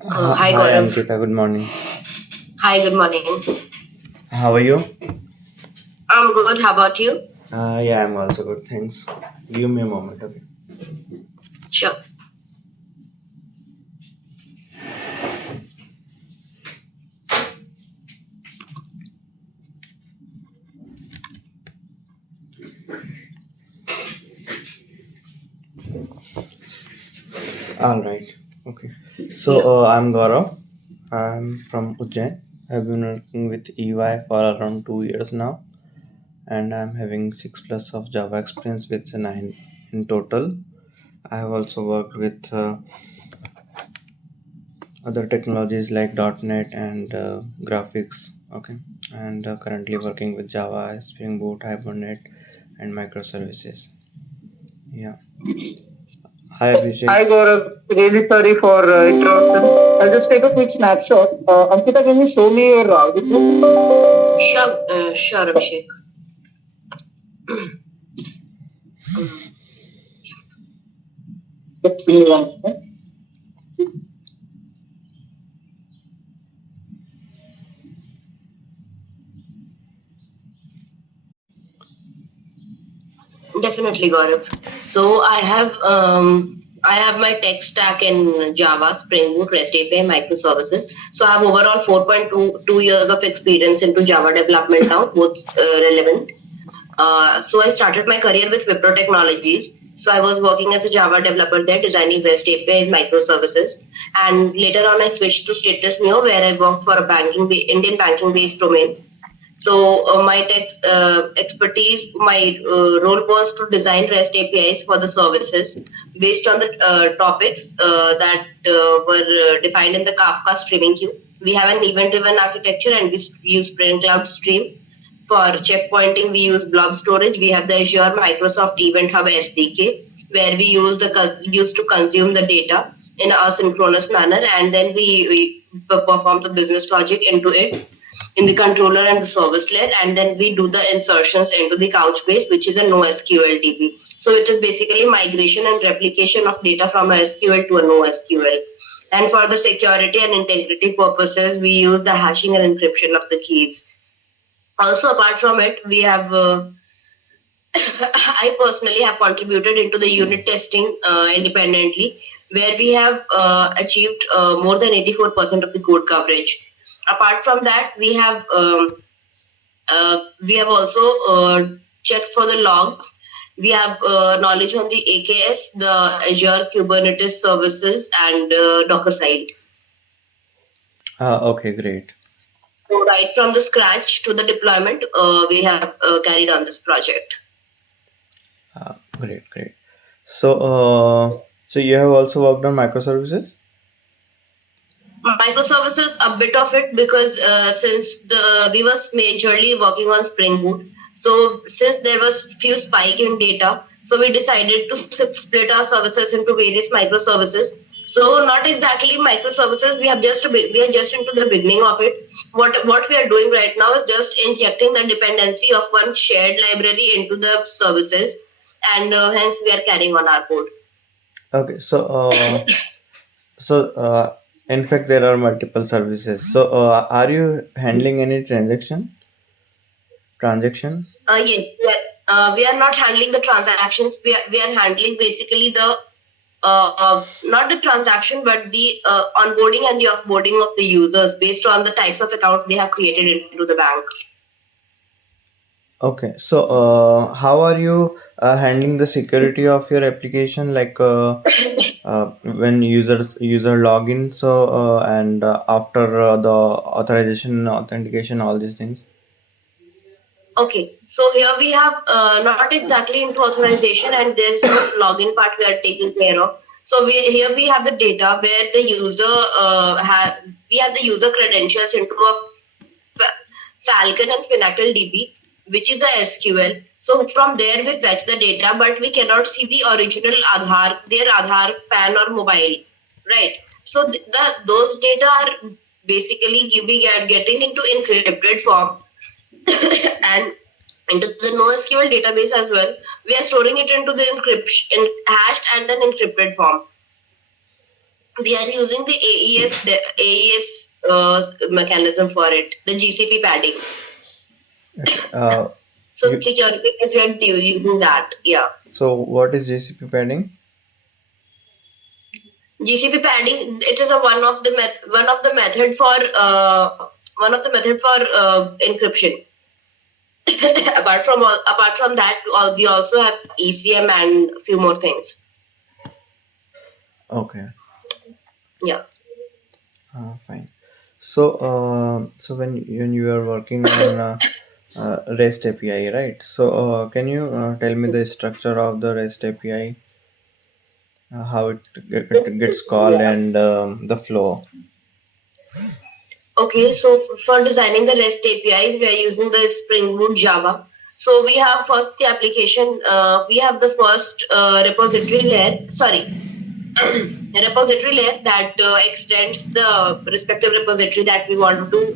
Hi Hi Gaurav. Ankita, good morning. Hi, good morning. How are you? I'm good. How about you? Yeah, I'm also good, thanks. Give me a moment, okay? Sure. All right, okay. So, Yeah. I'm Gaurav. I'm from Ujjain. I've been working with EY for around 2 years now, and I'm having 6 plus of Java experience with 9 in total. I have also worked with other technologies like .NET and graphics, okay, and currently working with Java, Spring Boot, Hibernate, and microservices. Yeah. Hi Abhishek. Hi Gaurav, really sorry for interruption. I'll just take a quick snapshot. Ankita, can you show me your report? Sure, Abhishek. Just give me 1 minute. Definitely, Gaurav. So I have my tech stack in Java, Spring Boot, REST API, microservices. So I have overall 4.22 years of experience into Java development now, both relevant. So I started my career with Wipro Technologies. So I was working as a Java developer there, designing REST APIs, microservices, and later on I switched to Status Neo, where I worked for a Indian banking based domain. So my tech expertise, my role was to design REST APIs for the services based on the topics that were defined in the Kafka streaming queue. We have an event-driven architecture, and we use Spring Cloud Stream. For checkpointing, we use blob storage. We have the Azure Microsoft Event Hub SDK, where we use to consume the data in a asynchronous manner, and then we perform the business logic into it in the controller and the service layer, and then we do the insertions into the Couchbase, which is a NoSQL DB. So it is basically migration and replication of data from a SQL to a NoSQL. And for the security and integrity purposes, we use the hashing and encryption of the keys. Also, apart from it, we have I personally have contributed into the unit testing independently, where we have achieved more than 84% of the code coverage. Apart from that, we have also checked for the logs. We have knowledge on the AKS, the Azure Kubernetes services, and Docker side. Okay, great. So right from the scratch to the deployment, we have carried on this project. Great. So, so you have also worked on microservices? Microservices, a bit of it, because since the we was majorly working on Spring Boot, so since there was few spike in data, so we decided to split our services into various microservices. So not exactly microservices. We are just into the beginning of it. What we are doing right now is just injecting the dependency of one shared library into the services, and hence we are carrying on our code. Okay, so in fact there are multiple services. So, are you handling any transaction? Yes, we are not handling the transactions. We are handling basically the not the transaction, but the onboarding and the offboarding of the users based on the types of accounts they have created into the bank. Okay, so how are you handling the security of your application, like when user login, so and after the authorization, authentication, all these things? Okay, so here we have not exactly into authorization, and there is no login part we are taking care of. So we have the data where the user we have the user credentials into a Falcon and Finacle DB, which is a SQL. So from there we fetch the data, but we cannot see the original their Aadhaar, PAN or mobile, right? So those data are basically getting into encrypted form and into the NoSQL database as well. We are storing it into the encryption, hashed and then encrypted form. We are using the AES mechanism for it, the GCP padding. Okay. So You security is we are using that. Yeah. so what is GCP padding? GCP padding, it is a one of the method for encryption. Apart from that, we also have ECM and a few more things. Okay. Yeah. Fine. So so when you are working on REST API, right? So can you tell me the structure of the REST API, how it gets called, Yeah. and the flow? Okay, so for designing the REST API, we are using the Spring Boot Java. So we have first the application. We have the first repository layer. Sorry, a repository layer that extends the respective repository that we want to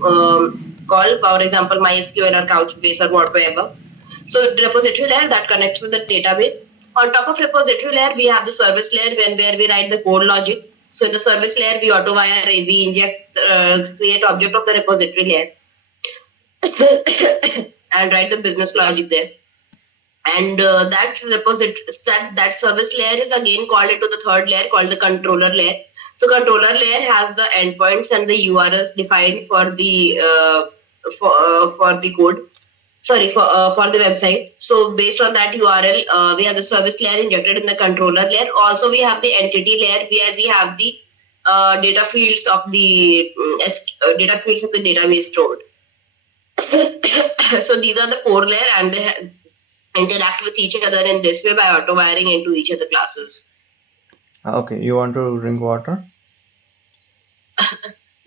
call, for example, MySQL or Couchbase or whatever. So the repository layer that connects with the database. On top of repository layer, we have the service layer where we write the code logic. So in the service layer, we auto-wire, we inject, create object of the repository layer and write the business logic there. And that service layer is again called into the third layer called the controller layer. So controller layer has the endpoints and the URLs defined for the code. Sorry, for the website. So based on that URL, we have the service layer injected in the controller layer. Also, we have the entity layer where we have the data fields of the data fields of the database stored. So these are the four layer, and they interact with each other in this way by auto wiring into each of the classes. Okay, you want to drink water?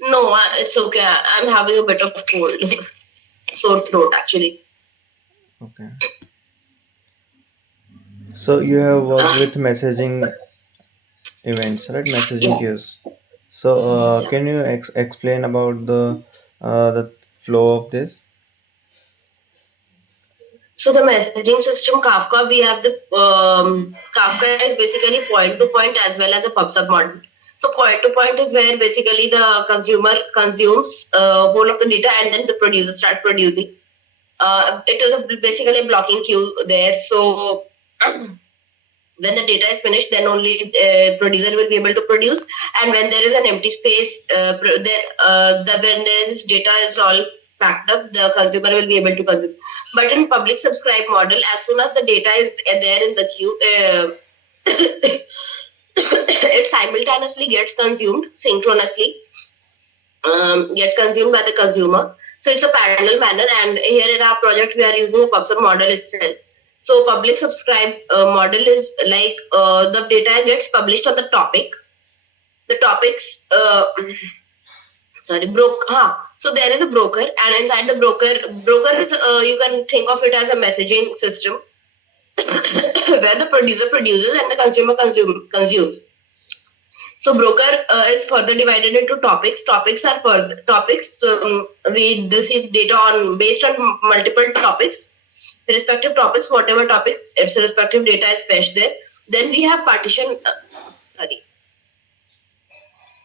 No, it's okay. I'm having a bit of cold, sore throat actually. Okay. So you have worked with messaging events, right? Messaging Yeah. queues. So can you explain about the flow of this? So the messaging system Kafka, we have the Kafka is basically point to point as well as a PubSub model. So point to point is where basically the consumer consumes whole of the data and then the producer start producing. It is basically a blocking queue there. So when the data is finished, then only producer will be able to produce. And when there is an empty space, when this data is all packed up, the consumer will be able to consume. But in public subscribe model, as soon as the data is there in the queue, it simultaneously gets consumed synchronously, get consumed by the consumer. So it's a parallel manner. And here in our project, we are using a PubSub model itself. So public subscribe model is like the data gets published on the topic. The topics, sorry, so there is a broker, and inside the broker is you can think of it as a messaging system where the producer produces and the consumer consumes. So broker is further divided into topics. Topics are further topics. So we receive data on based on multiple topics, respective topics, whatever topics, its respective data is fetched there. Then we have sorry,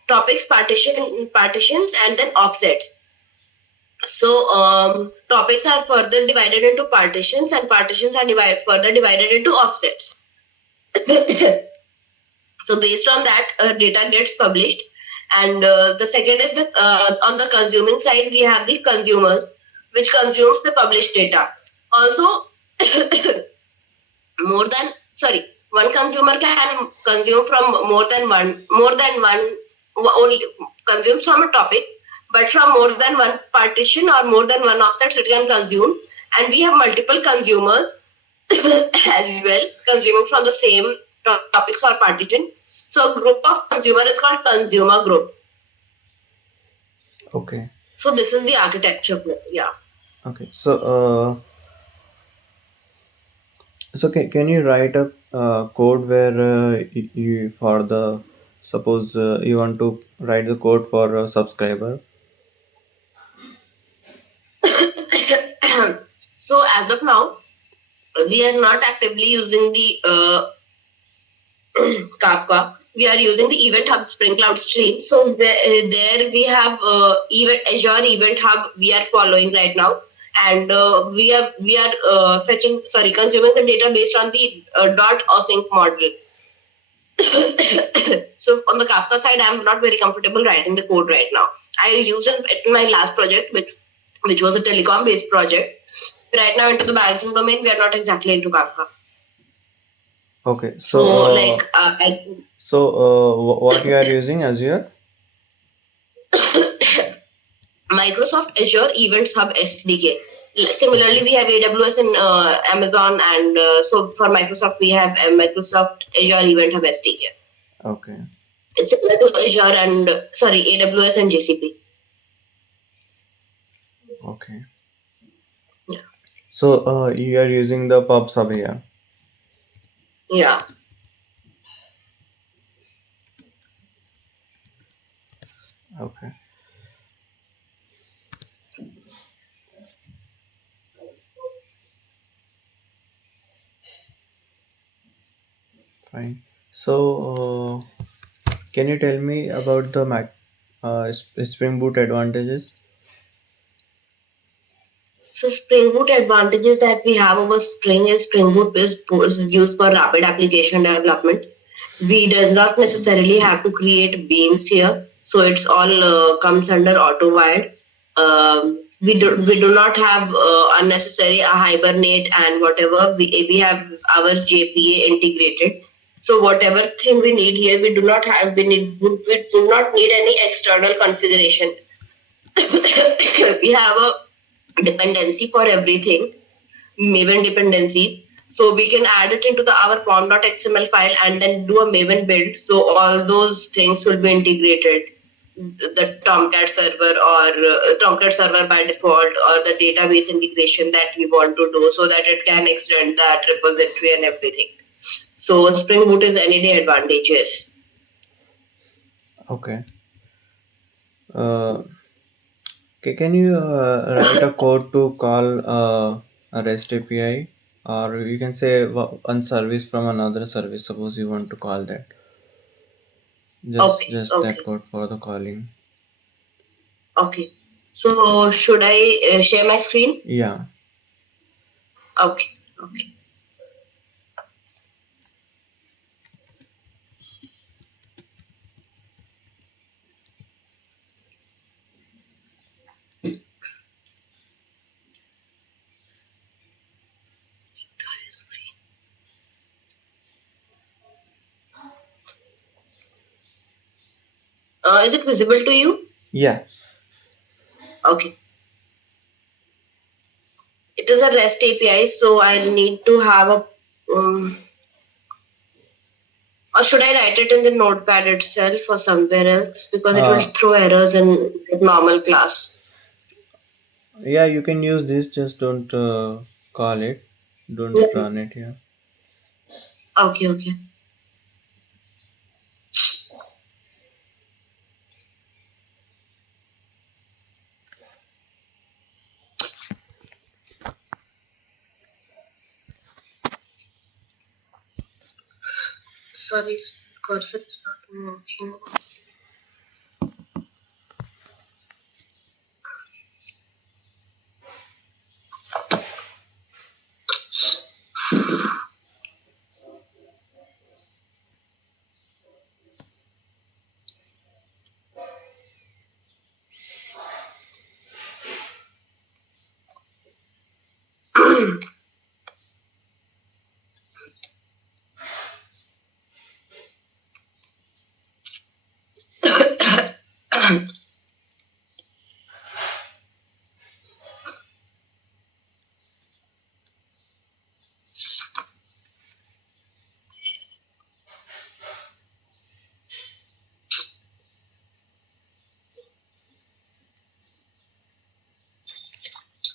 topics, partitions, and then offsets. So topics are further divided into partitions, and partitions are further divided into offsets. So based on that, data gets published. And the second is on the consuming side, we have the consumers, which consumes the published data. Also, one consumer can consume from only consumes from a topic, but from more than one partition or more than one offsets it can consume. And we have multiple consumers as well consuming from the same topics or partition. So a group of consumer is called consumer group. Okay. So this is the architecture. Yeah. Okay. So can you write a code where you for the suppose you want to write the code for a subscriber? So as of now, we are not actively using the Kafka. we are using the Event Hub Spring Cloud Stream. So there we have Azure Event Hub we are following right now, and we are consuming the data based on the dot async model. So on the Kafka side, I'm not very comfortable writing the code right now. I used it in my last project, which was a telecom based project. Right now, into the balancing domain, we are not exactly into Kafka. Okay. So So I what you are using Azure? Microsoft Azure Events Hub SDK. Similarly, Okay. we have AWS and Amazon, and so for Microsoft, we have Microsoft Azure Event Hub SDK. Okay. It's similar to Azure and AWS and GCP. Okay. Yeah. So you are using the PubSub here. Yeah. Okay. Fine. So can you tell me about the Spring Boot advantages? So Spring Boot advantages that we have over Spring is Spring Boot is used for rapid application development. We does not necessarily have to create beans here, so it's all comes under AutoWired. We do not have unnecessary hibernate and whatever. We have our JPA integrated. So whatever thing we need here, we do not have. We do not need any external configuration. We have a dependency for everything, Maven dependencies. So we can add it into our form.xml file and then do a Maven build. So all those things will be integrated. The Tomcat server or Tomcat server by default, or the database integration that we want to do, so that it can extend that repository and everything. So Spring Boot is any day advantageous. Okay. Uh, can you write a code to call a REST API, or you can say one service from another service? Suppose you want to call that. Okay, Just that okay, code for the calling. okay. So should I share my screen? Yeah. Okay, okay. Is it visible to you? Yeah. Okay. It is a REST API, so I'll need to have a. Or should I write it in the notepad itself or somewhere else? Because it will Uh, throw errors in normal class. yeah, you can use this. Just don't call it. Don't Yeah. run it here. Okay, okay. Sorry, cursor is not working.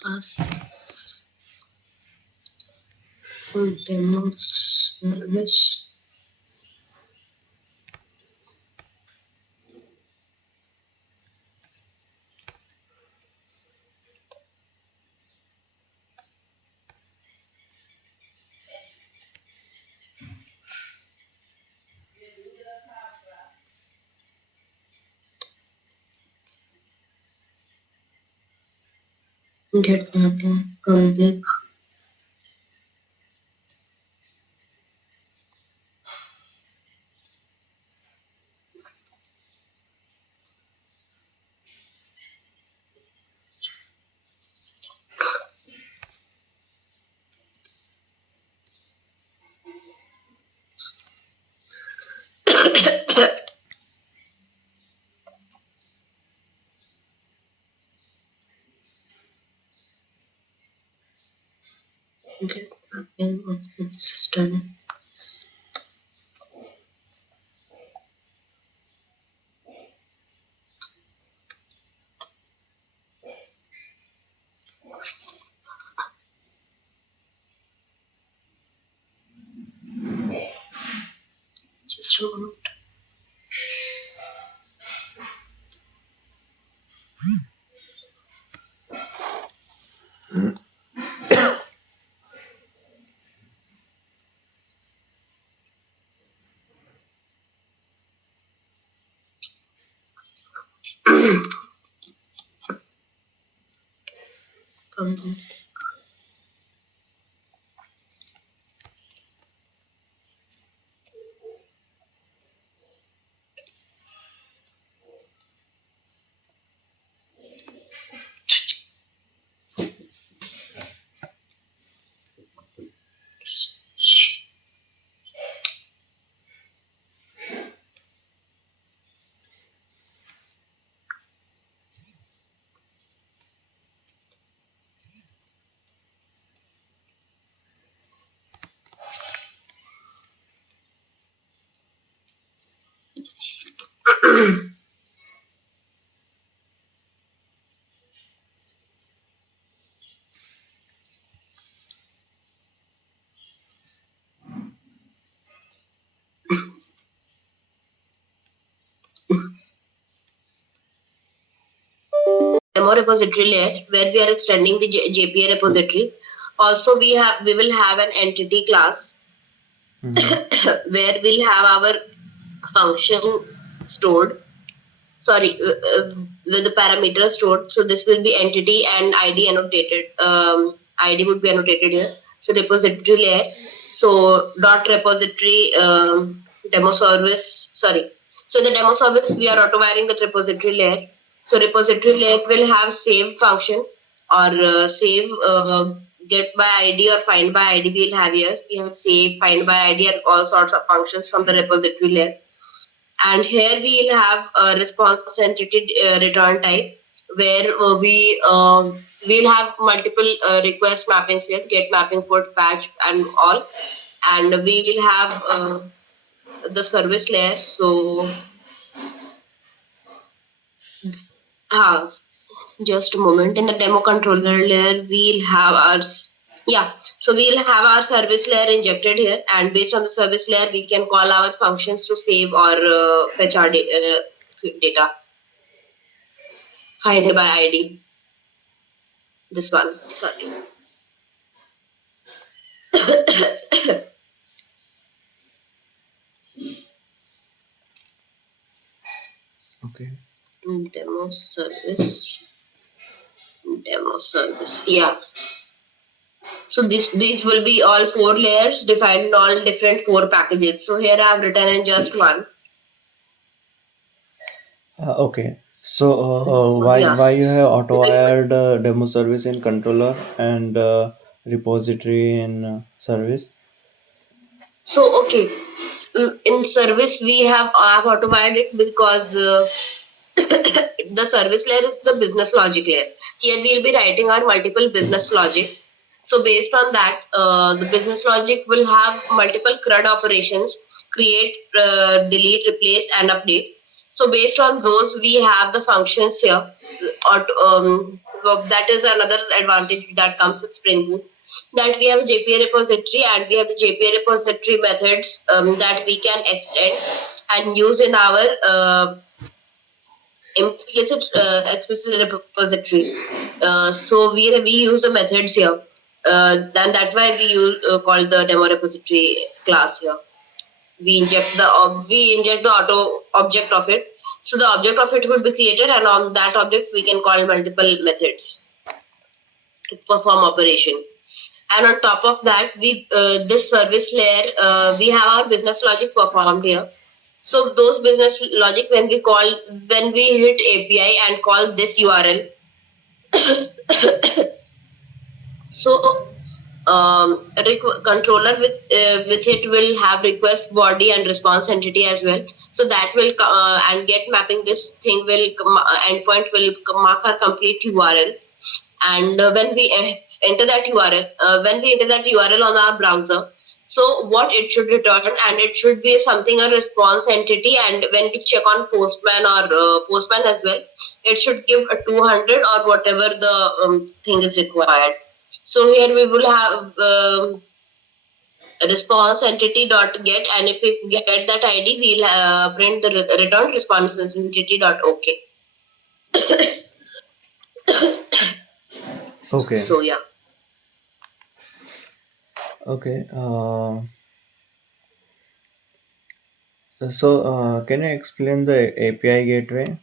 Class demo service. Get mapping, config. Get mapping of the system. Just a moment. Config. Demo repository layer where we are extending the JPA repository. Also, we will have an entity class where we'll have our function stored. Sorry, with the parameters stored. So this will be entity and ID annotated. ID would be annotated here. So repository layer. So dot repository demo service. Sorry. So the demo service we are auto wiring the repository layer. So repository layer will have save function or save get by ID or find by ID. We'll have here. We have save, find by ID, and all sorts of functions from the repository layer. And here we'll have a response entity return type where we'll have multiple request mappings here, get mapping, put, patch, and all. And we will have the service layer. So just a moment. In the demo controller layer we'll have our so we'll have our service layer injected here, and based on the service layer we can call our functions to save or fetch our data. Find by ID. This one, sorry. Okay. Demo service. Yeah. So these will be all 4 layers defined in all different 4 packages. So here I have written in just one. Okay. So why Yeah. why you have auto wired demo service in controller and repository in service? So okay, in service we have auto wired it because the service layer is the business logic layer. Here we'll be writing our multiple business logics. So based on that, the business logic will have multiple CRUD operations: create, delete, replace, and update. So based on those, we have the functions here. That is another advantage that comes with Spring Boot. That we have a JPA repository, and we have the JPA repository methods that we can extend and use in our implicit explicit repository. So we use the methods here. Then that's why we use call the demo repository class here. We inject the auto object of it. So the object of it will be created, and on that object we can call multiple methods. to perform operation. And on top of that, we this service layer, we have our business logic performed here. So those business logic, when we hit API and call this URL, so controller with it will have request body and response entity as well. So that will and get mapping, this thing will endpoint will mark our complete URL. And when we enter that URL, on our browser, so what it should return, and it should be something a response entity. And when we check on Postman or Postman as well, it should give a 200 or whatever the thing is required. So here we will have response entity dot get, and if we get that ID, we'll print the return response entity dot OK. Okay. So yeah. Okay. So can you explain the API gateway?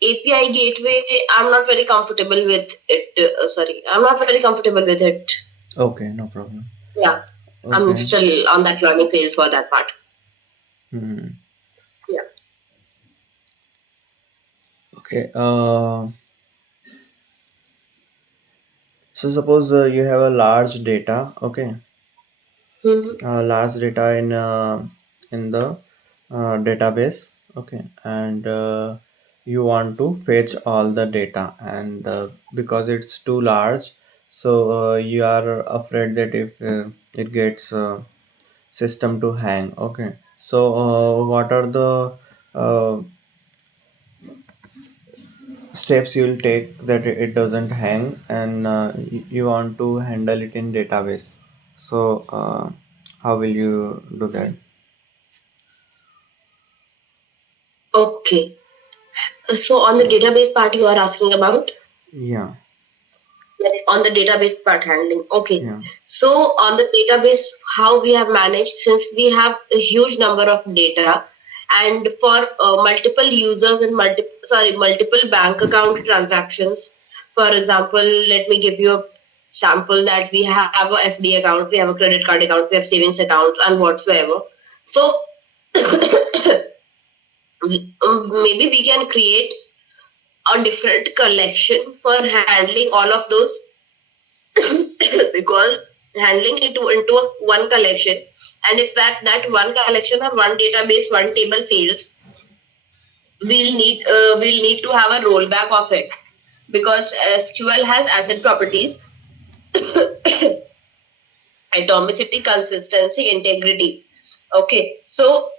API gateway, I'm not very comfortable with it. Sorry, I'm not very comfortable with it. Okay, no problem. Yeah, I'm Okay. still on that learning phase for that part. Hmm. Yeah. Okay. So suppose you have a large data. Okay. Mhm. Large data in the database. Okay, and you want to fetch all the data, and because it's too large, so you are afraid that if it gets system to hang. Okay, so what are the uh, steps you will take that it doesn't hang, and you want to handle it in database? So how will you do that? Okay. So on the database part you are asking about, Yeah. on the database part handling. Okay. Yeah. So on the database, how we have managed, since we have a huge number of data, and for multiple users and multiple bank account transactions. For example, let me give you a sample that we have a FD account, we have a credit card account, we have savings account, and whatsoever. So maybe we can create a different collection for handling all of those. Because handling it into one collection, and if that one collection or one database, one table fails, we'll need to have a rollback of it, because SQL has asset properties, atomicity, consistency, integrity. Okay, so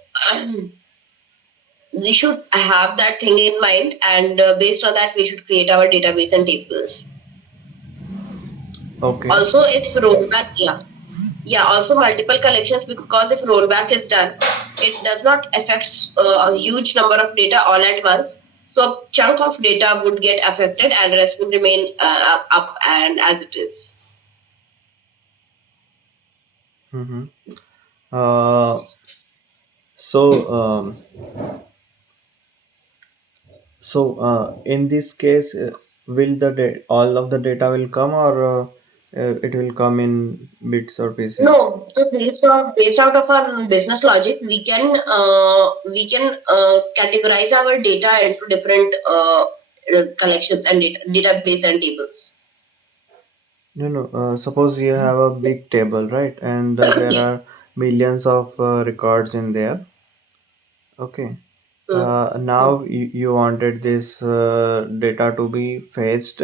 we should have that thing in mind, and based on that we should create our database and tables. Okay. Also, if rollback, yeah, also multiple collections, because if rollback is done, it does not affect a huge number of data all at once. So a chunk of data would get affected, and rest would remain up and as it is. Mm-hmm. Uh, so in this case, will all of the data will come, or it will come in bits or pieces? No, so based out of our business logic, we can categorize our data into different collections and database and tables. No, no. Suppose you have a big table, right? And there are millions of records in there. Okay. Mm. Now you wanted this data to be fetched.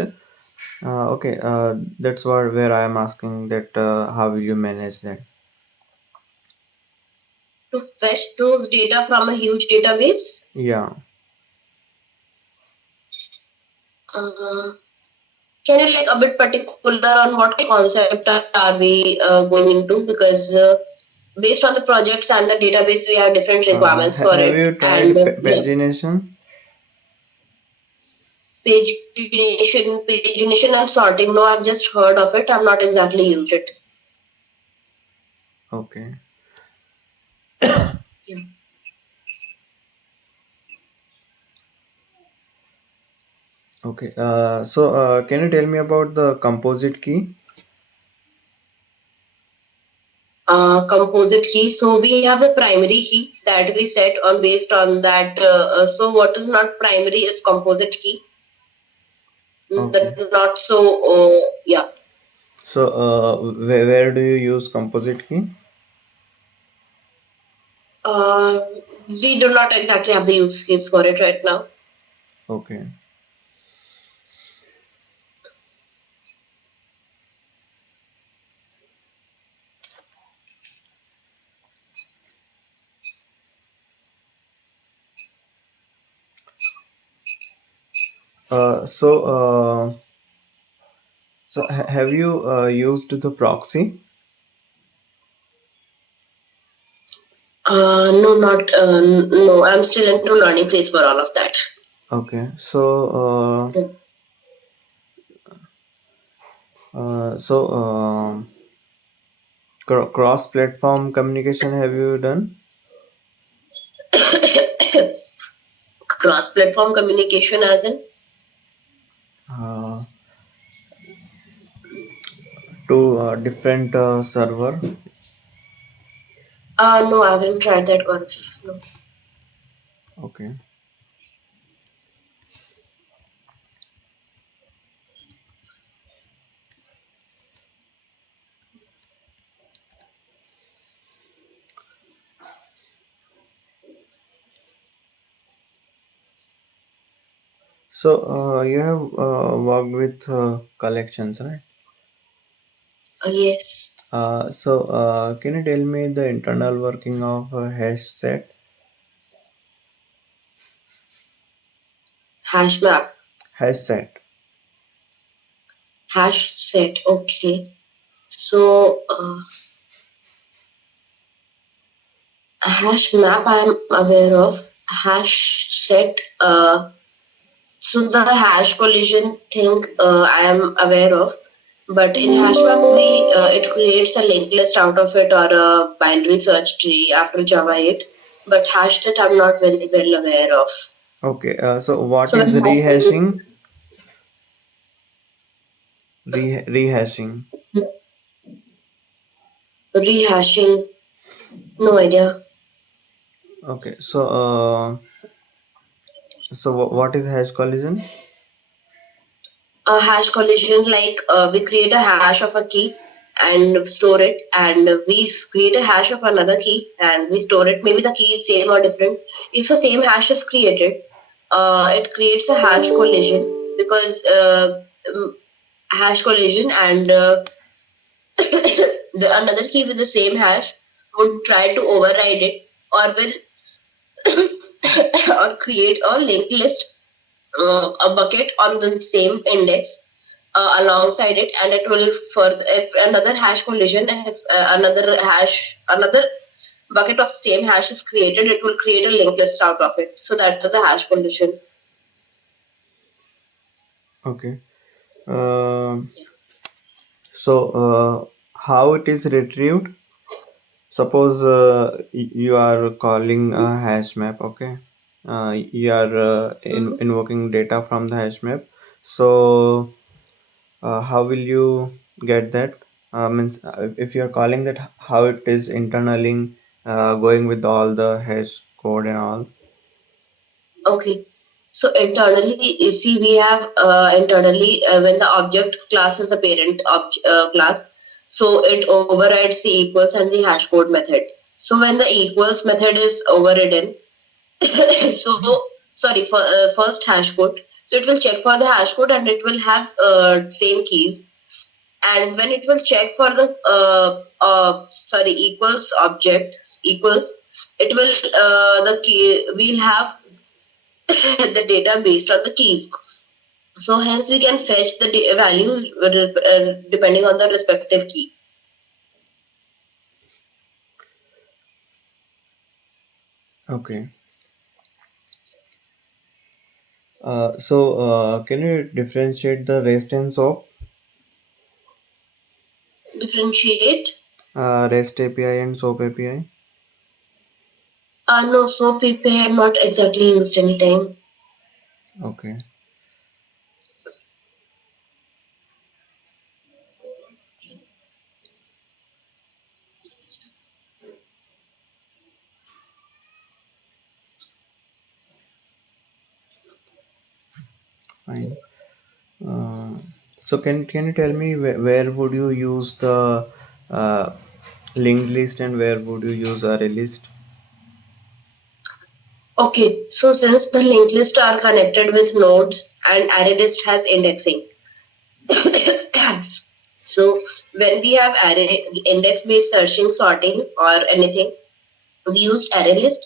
Okay. That's where I am asking that how will you manage that? To fetch those data from a huge database. Yeah. Uh, Can you like a bit particular on what concept are we going into? Because based on the projects and the database, we have different requirements for Have it. you tried And yeah, pagination? pagination and sorting. No, I've just heard of it. I've not exactly used it. Okay. Yeah. Okay. So can you tell me about the composite key? Composite key. So we have the primary key that we set on based on that. So what is not primary is composite key. Okay. That not so. Yeah. So where do you use composite key? Uh, we do not exactly have the use case for it right now. Okay. Uh, so uh, so have you used the proxy? No, not no. I'm still into learning phase for all of that. Okay. So cross-platform communication have you done? Cross-platform communication, as in. Uh, to different server. No, I haven't tried that, Gaurav. No. Okay. So you have worked with collections, right? Yes. So can you tell me the internal working of a hash set? Hash map. Hash set. Hash set. Okay. So hash map I'm aware of. Hash set. So the hash collision thing I am aware of. But in HashMap, we it creates a linked list out of it or a binary search tree after Java 8. But hash that I'm not very well aware of. Okay. So what So is when rehashing? Rehashing. rehashing, no idea. Okay. So what is hash collision? A hash collision, like we create a hash of a key and store it, and we create a hash of another key and we store it. Maybe the key is same or different. If the same hash is created, it creates a hash collision because hash collision and the another key with the same hash would try to override it or will or create a linked list, a bucket on the same index alongside it, and it will further if another hash collision, if another bucket of same hash is created, it will create a linked list out of it. So that is a hash collision. Okay. Um so how it is retrieved? Suppose you are calling a hash map, okay? You are Mhm. invoking data from the hash map. So how will you get that? Means if you are calling that, how it is internally going with all the hash code and all. Okay. So internally, you see, we have internally when the object class is a parent class, so it overrides the equals and the hash code method. So when the equals method is overridden, so sorry for first hash code, so it will check for the hash code and it will have same keys, and when it will check for the sorry equals object equals, it will the key we'll have the data based on the keys. So hence we can fetch the values depending on the respective key. Okay. So can you differentiate the REST and SOAP? Differentiate. REST API and SOAP API? No, so PP I have not exactly used any time. Okay. Fine. Uh, so can you tell me where would you use the uh, linked list and where would you use array list? Okay, so since the linked list are connected with nodes and array list has indexing, so when we have array index based searching, sorting, or anything, we use array list.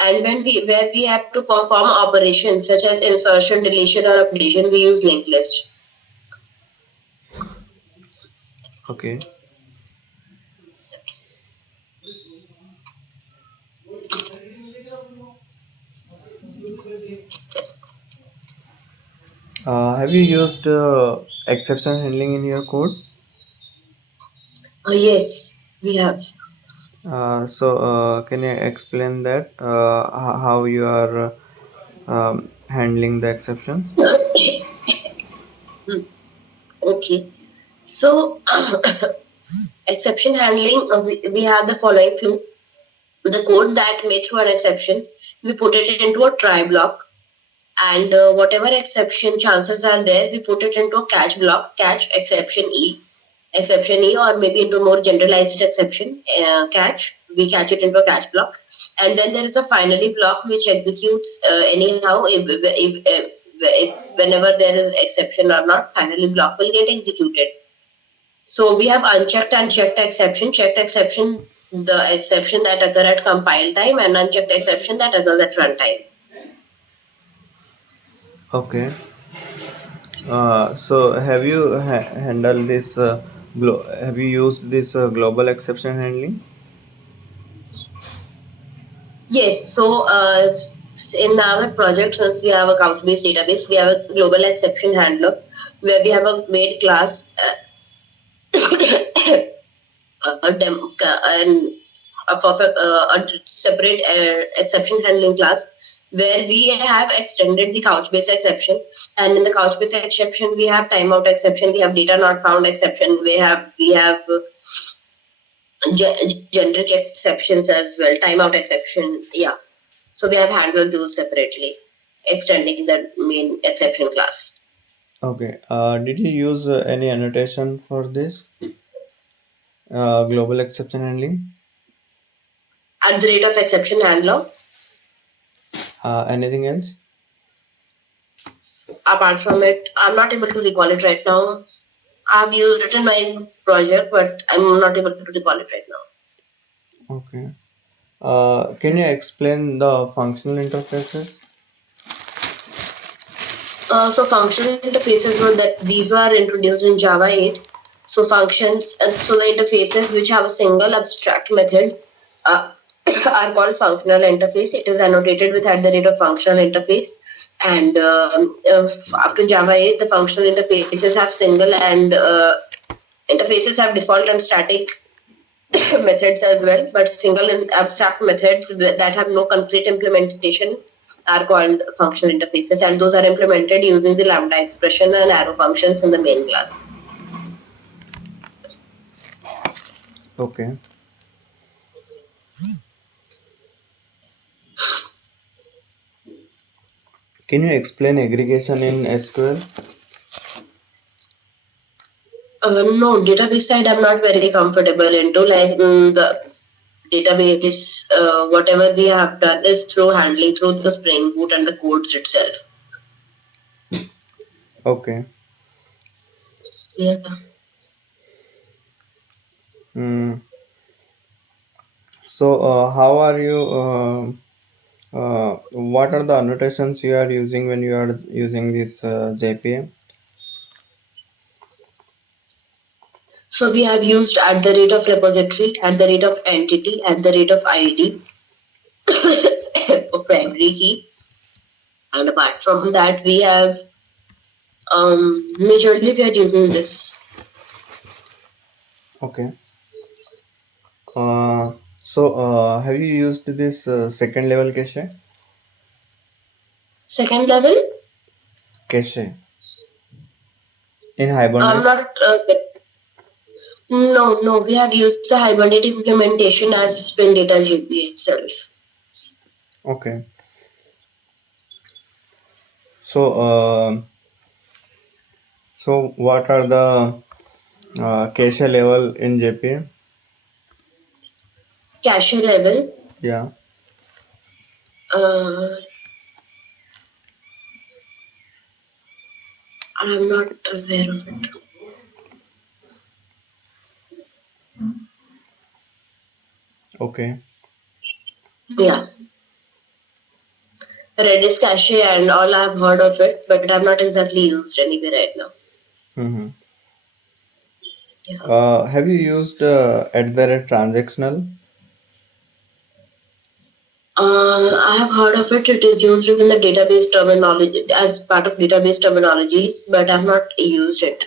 And where we have to perform operations such as insertion, deletion, or updation, we use linked list. Okay. Have you used exception handling in your code? Yes, we have. So can you explain that how you are handling the exceptions? Hmm, okay, so exception handling, we have the following few. The code that may throw an exception, we put it into a try block, and whatever exception chances are there, we put it into a catch block, catch exception E, or maybe into more generalized exception catch. We catch it into a catch block, and then there is a finally block which executes anyhow if whenever there is exception or not, finally block will get executed. So we have unchecked and checked exception. Checked exception, the exception that occur at compile time, and unchecked exception that occurs at runtime. Okay. So have you handled this? Have you used this global exception handling? Yes. So in our project, since we have a Couchbase database, we have a global exception handler where we have a made class, a dem, and a perfect a separate exception handling class where we have extended the Couchbase exception, and in the Couchbase exception we have timeout exception, we have data not found exception, we have generic exceptions as well, timeout exception. Yeah, so we have handled those separately, extending the main exception class. Okay. Did you use any annotation for this global exception handling? At the rate of exception handler, Anything else? apart from it, I'm not able to recall it right now. I've used it in my project, but I'm not able to recall it right now. Okay. Can you explain the functional interfaces? So functional interfaces were that these were introduced in Java 8. So functions, so the interfaces which have a single abstract method uh, are called functional interface. It is annotated with at the rate of functional interface. And after Java 8, the functional interfaces have single and interfaces have default and static methods as well, but single and abstract methods that have no concrete implementation are called functional interfaces, and those are implemented using the lambda expression and arrow functions in the main class. Okay. Can you explain aggregation in SQL? No, database side I'm not very comfortable into. Like the database, whatever we have done is through handling through the Spring Boot and the codes itself. Okay. Yeah. Mm. So how are you? What are the annotations you are using when you are using this JPA? So we have used at the rate of repository, at the rate of entity, at the rate of ID for primary key. And apart from that, we have majorly we are using this. Okay. So have you used this second level cache? Second level, Cache in I'm Hibernate? not. No, we have used the Hibernate implementation as Spring Data GPA itself. Okay. So So what are the cache level in JPA? Cache level. Yeah. Uh, I'm not aware of it. Okay. Yeah, Redis cache and all I've heard of it, but I've not exactly used anywhere right now. Mm-hmm. Yeah. Have you used at the rate transactional? I have heard of it. It is used in the database terminology as part of database terminologies, but I've not used it.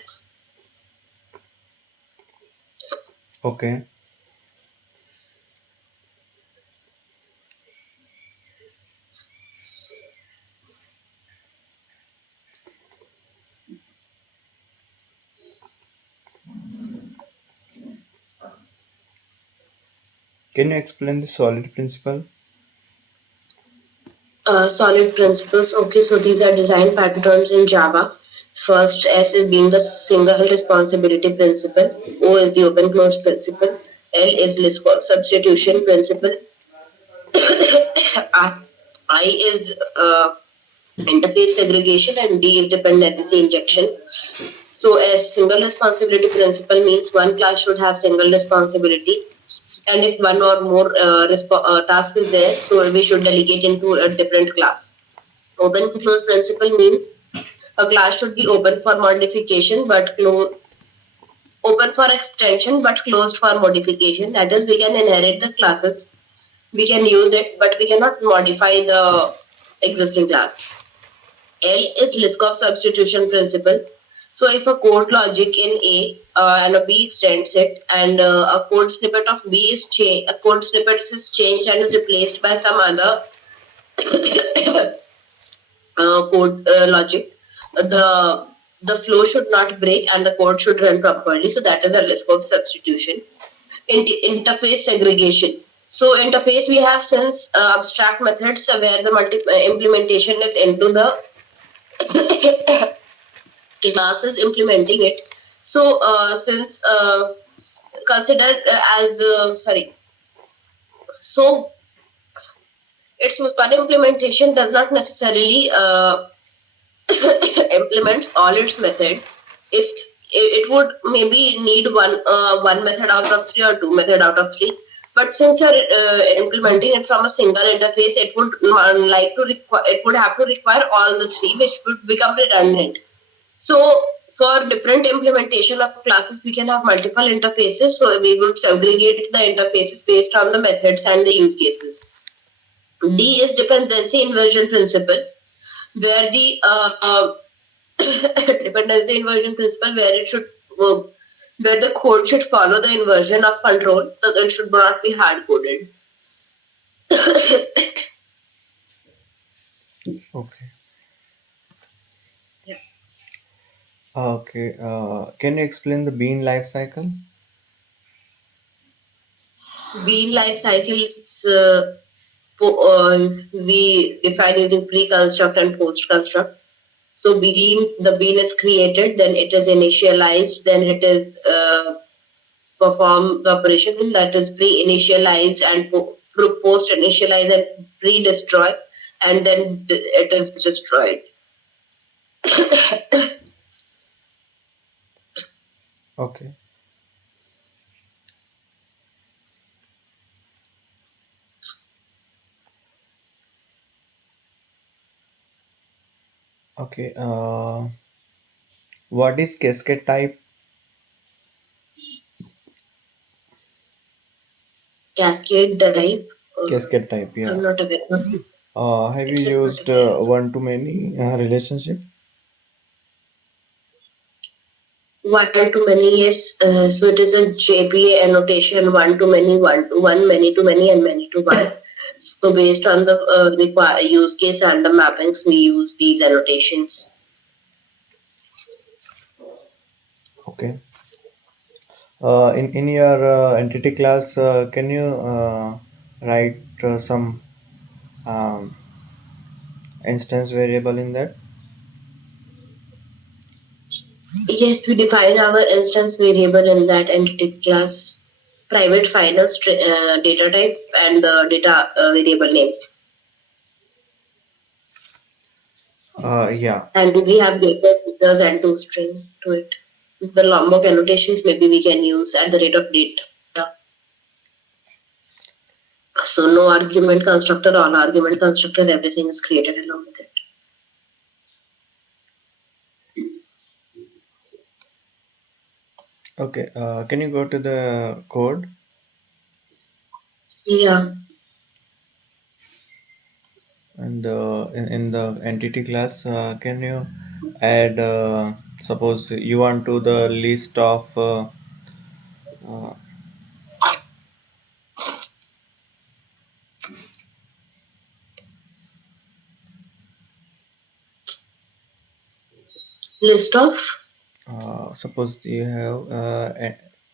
Okay. Can you explain the solid principle? Solid principles. Okay, so these are design patterns in Java. First, S is being the single responsibility principle. O is the open closed principle. L is list substitution principle. I is interface segregation, and D is dependency injection. So, a single responsibility principle means one class should have single responsibility, and if one or more task is there, so we should delegate into a different class. Open close principle means a class should be open for modification but open for extension but closed for modification. That is, we can inherit the classes, we can use it, but we cannot modify the existing class. L is Liskov substitution principle. So if a code logic in A and a B extends it, and a code snippet of B is changed, a code snippet is changed and is replaced by some other code logic, the flow should not break and the code should run properly. So that is a Liskov substitution. Interface segregation. So interface we have since abstract methods where the implementation is into the class is implementing it. So since consider as sorry, so its one implementation does not necessarily implements all its method. If it would maybe need one method out of three or two method out of three, but since you're implementing it from a single interface, it would it would have to require all the three, which would become redundant. So for different implementation of classes, we can have multiple interfaces. So we would segregate the interfaces based on the methods and the use cases. D is dependency inversion principle, where the dependency inversion principle, where it should where the code should follow the inversion of control. So it should not be hard coded. Okay. Yeah. Okay. Can you explain the bean life cycle? Bean life cycles we define using pre-construct and post-construct. So the bean is created, then it is initialized, then it is perform the operation that is pre-initialized and post-initialized and pre-destroy, and then it is destroyed. Okay. Okay. What is cascade type? Cascade type. Cascade type. I'm Yeah. not aware. Have you I'm not used aware. one to many relationship? One to many, yes. So it is a JPA annotation: one to many, one to one, many to many, and many to one. So based on the use case and the mappings, we use these annotations. Okay. In your entity class, can you write some um, instance variable in that? Yes, we define our instance variable in that entity class, private final data type, and the data variable name. Yeah. And we have data seekers and toString to it. The Lombok annotations maybe we can use at the rate of data. So no argument constructor, all argument constructor, everything is created along with it. Okay. Can you go to the code? Yeah. And in the entity class, can you add, suppose you want to the list of uh, List of. suppose you have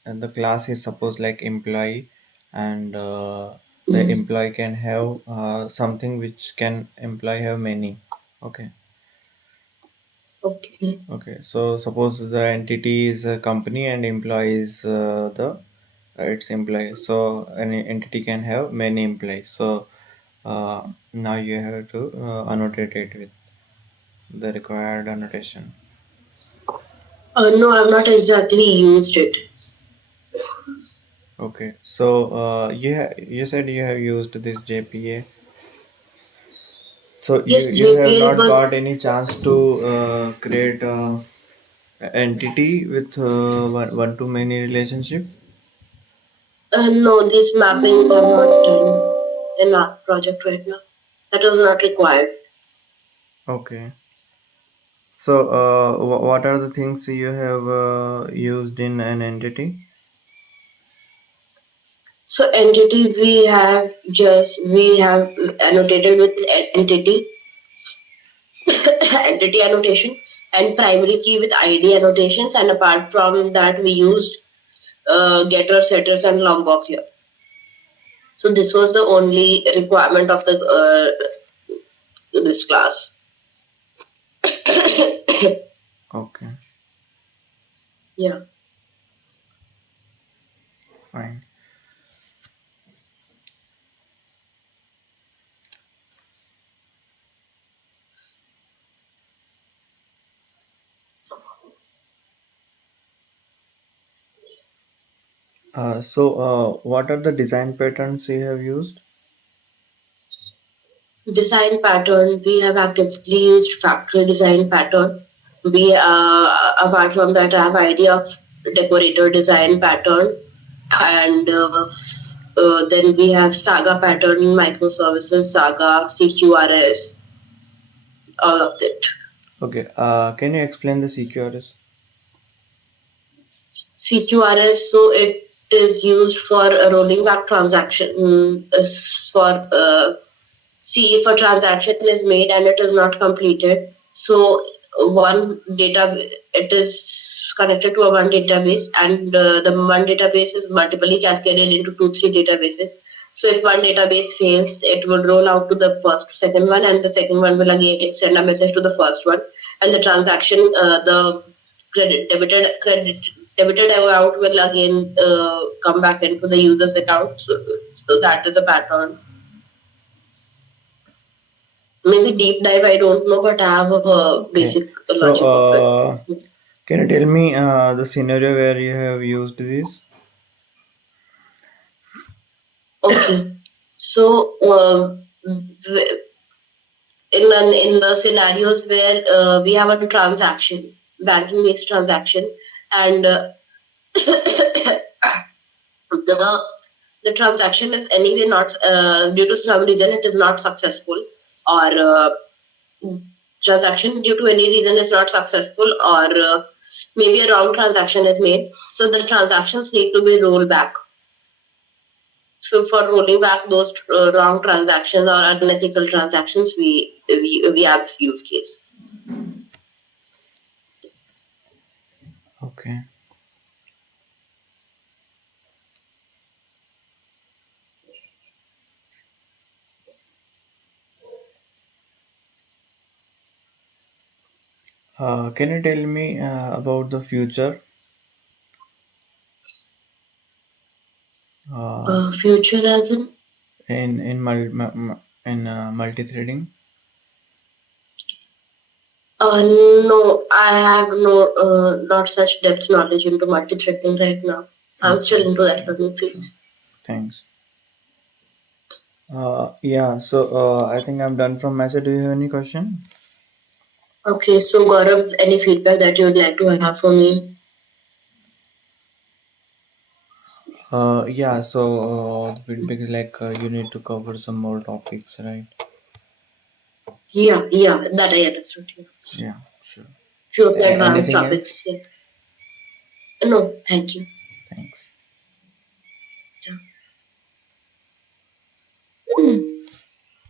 and the class is suppose like employee, and the Yes. employee can have something which can employee have many. Okay. Okay. Okay, so suppose the entity is a company and employee is the its employee. So an entity can have many employees. So now you have to annotate it with the required annotation. No, I've not exactly used it. Okay, so you said you have used this JPA. So Yes, you have JPL not was. got any chance to create a entity with one to many relationship. No, these mappings are not done in our project right now. That was not required. Okay. So, what are the things you have used in an entity? So entity we have annotated with entity entity annotation and primary key with ID annotations, and apart from that we used getters, setters, and Lombok here. So this was the only requirement of the this class. Okay, Yeah. fine. What are the design patterns you have used? Design pattern, we have actively used factory design pattern. We apart from that, I have idea of decorator design pattern, and then we have Saga pattern, microservices, Saga, CQRS, all of it. Okay, can you explain the CQRS? CQRS, so it is used for a rolling back transaction. Is for see if a transaction is made and it is not completed. So one data it is connected to a one database, and the one database is multiply cascaded into two three databases. So if one database fails, it will roll out to the first second one, and the second one will again send a message to the first one, and the transaction the debited amount will again come back into the user's account. So that is a pattern. Maybe deep dive, I don't know, but I have a Okay, basic so logic of it. can you tell me the scenario where you have used this? Okay, so in the scenarios where we have a transaction, banking based transaction, and the the transaction is anyway not due to some reason it is not successful, or transaction due to any reason is not successful, or maybe a wrong transaction is made, so the transactions need to be rolled back. So for rolling back those wrong transactions or unethical transactions, we add this use case. Okay. Can you tell me about the future Future as in? in multi-threading? No, I have not such depth knowledge into multi-threading right now. I'm Okay, still into that okay, learning sure. phase. Thanks. Yeah, so I think I'm done from my side. Do you have any question? Okay, so Gaurav, any feedback that you would like to have for me? Yeah, so the feedback is like you need to cover some more topics, right? Yeah, yeah, that I understood. Yeah. Yeah, sure. Few of the advanced Anything else? topics. Yeah. No, thank you. Thanks. Yeah.